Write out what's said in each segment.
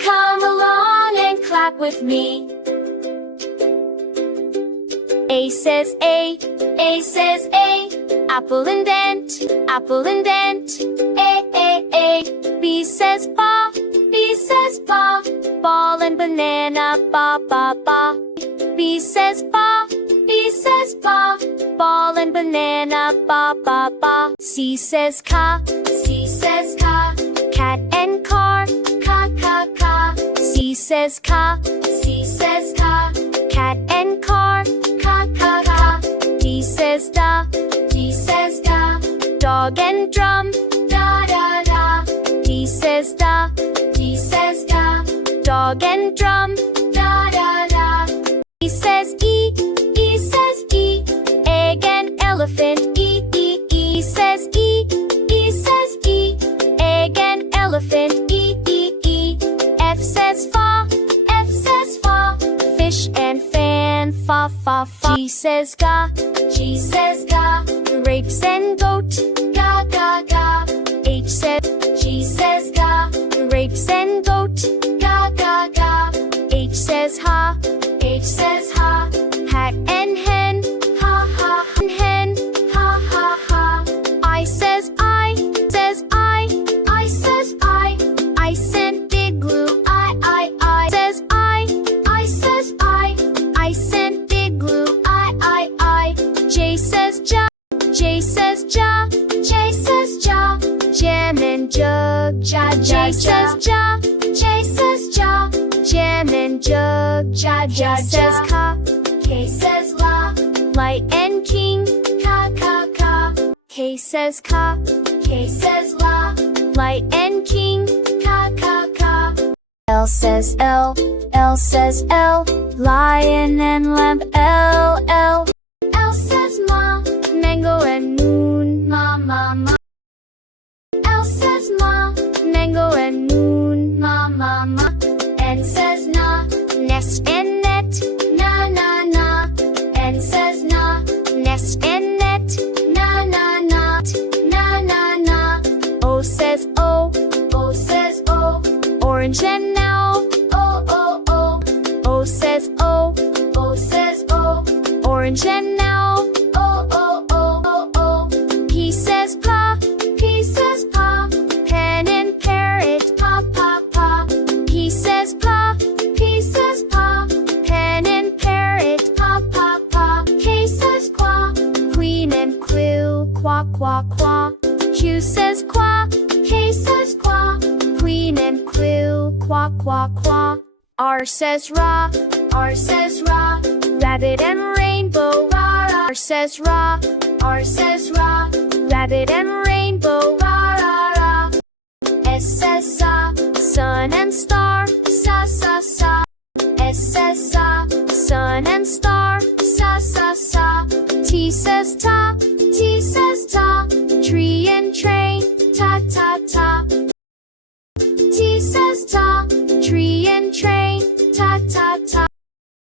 Come along and clap with me. A says A, A says A. Apple and dent, apple and dent. A. B says ba, B says ba. Ball and banana, ba, ba, ba. B says ba, B says ba. Ball and banana, ba, ba, ba. C says ka, C says ka. Cat and car, ka, ka, ka. C says ka, C says ka. Cat and car, ka, ka, ka. D says da, D says da. Dog and drum, da, da, da. D says da, D says da. Dog and drum, da, da, da. E says E, E says E. Egg and elephant, E, E, E says E, E says E. Egg and elephant, E, E, E. F says fa, F says fa. Fish and fan, fa, fa, fa. G says ga, G says ga. Grapes and goat, ga, ga, ga. H says, G says ga. Grapes and goat, ga, ga, ga. H says ha, H says ha. Hat and hen, ha, ha, hen, ha, ha, ha. I says I, says I. I says I sent big glue, I says I says I sent big glue, I. J says ja, J says ja, J says ja. Jam and jug, ja, J says ja, J says ja. Jam and jug, ja, J says ka. K says la, light and king, ka, ka, ka. K says ka, K says la, light and king, ka, ka, ka. L says L, L says L. Lion and lamb, L, L. L says ma, mango and moon, ma, ma, ma. L says ma, mango and moon, ma, ma, ma. N says na, nest and net, na, na, na. N says na, nest and net, na, na, na, na, na, na. O says O, O says O. Orange and now, O, O, O. O says O, O says O. Orange and now, O, O, O, O, O. P says pa, P says pa. Pen and parrot, pa, pa, pa. P says pa, P says pa. Pen and parrot, pa, pa, pa. K says qua, queen and quill, qua, qua, qua. Q says qua, K says qua. Queen and quill, qua, qua, qua. R says ra, R says ra. Rabbit and rainbow, ra, ra. R says ra, R says ra. Rabbit and rainbow, ra, ra, ra. S says sa, sun and star, sa, sa, sa. S says sa, sun and star, sa, sa, sa. T says ta, T says ta. Tree and train, ta, ta, ta. T says ta, tree and train, ta, ta, ta.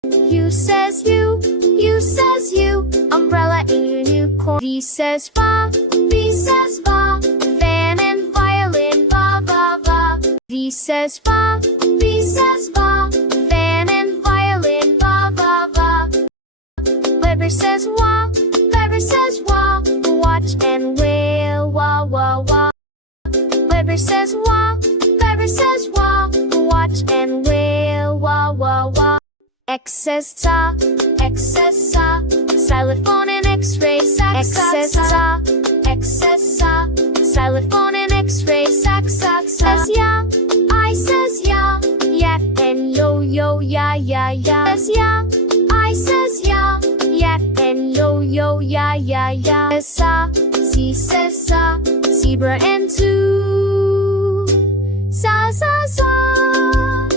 U says U says U. Umbrella and unicorn. V says va, V says va. Fan and violin, va, va, va. V says va, V says va. Fan and violin, va, va, va. Weber says wa, Weber says wa. Watch and whale, wa, wa, wa. Weber says wa, Weber says wa. Watch and whale, wa, wa, wa. X says ta, X says sa. Xylophone and X-ray, sax, X says ta, X says sa. Xylophone and X-ray, sax, sax, says ya. I says ya, yap and yo, yo, ya, ya, ya. Says ya, I says ya, yap and yo, yo, ya, ya, ya. Says sa, C says sa. Zebra and two, sa, sa, sa.